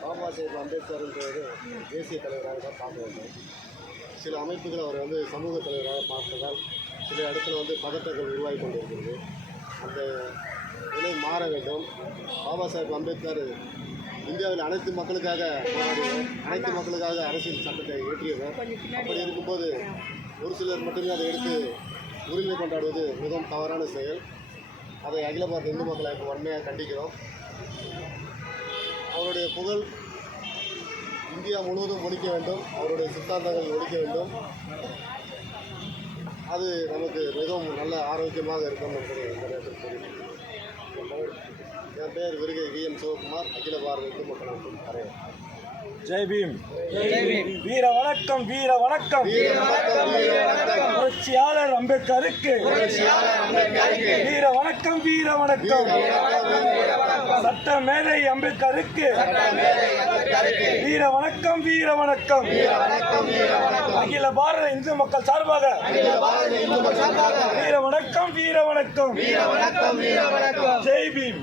பாபா சாஹேப் அம்பேத்கர்ன்றது தேசிய தலைவராக தான் பார்க்க வேண்டும் சில அமைப்புகள் அவர் வந்து சமூக தலைவராக பார்த்ததால் சில இடத்துல வந்து பதட்டங்கள் உருவாகி கொண்டிருக்கிறது அந்த நிலை மாற வேண்டும் பாபா சாஹேப் அம்பேத்கர் இந்தியாவில் அனைத்து மக்களுக்காக அனைத்து மக்களுக்காக அரசியல் சட்டத்தை இயற்றியவர். அப்படி இருக்கும்போது ஒரு சிலர் மட்டுமே அதை எடுத்து உரிமை கொண்டாடுவது மிகவும் தவறான செயல். அதை அகில பாரத இந்து மக்களை இப்போ வன்மையாக கண்டிக்கிறோம். அவருடைய புகழ் இந்தியா முழுவதும் ஒழிக்க வேண்டும். அவருடைய சித்தாந்தங்கள் ஒழிக்க வேண்டும். அது நமக்கு மிகவும் நல்ல ஆரோக்கியமாக இருக்கும் என்பதை இந்த நேரத்தில் பெயர் விருகை வி எம் சிவகுமார் அகில பாரத இந்து மக்கள் அமைப்பின் தலைவர் ஜெய் பீம். வீர வணக்கம் வீர வணக்கம். புரட்சியாளர் அம்பேத்கருக்கு. வீர வணக்கம் வீர வணக்கம். சட்ட மேதை அம்பேத்கருக்கு. வீர வணக்கம் வீர வணக்கம். அகில பாரத இந்து மக்கள் சார்பாக வீர வணக்கம். வீர வணக்கம் ஜெய் பீம்.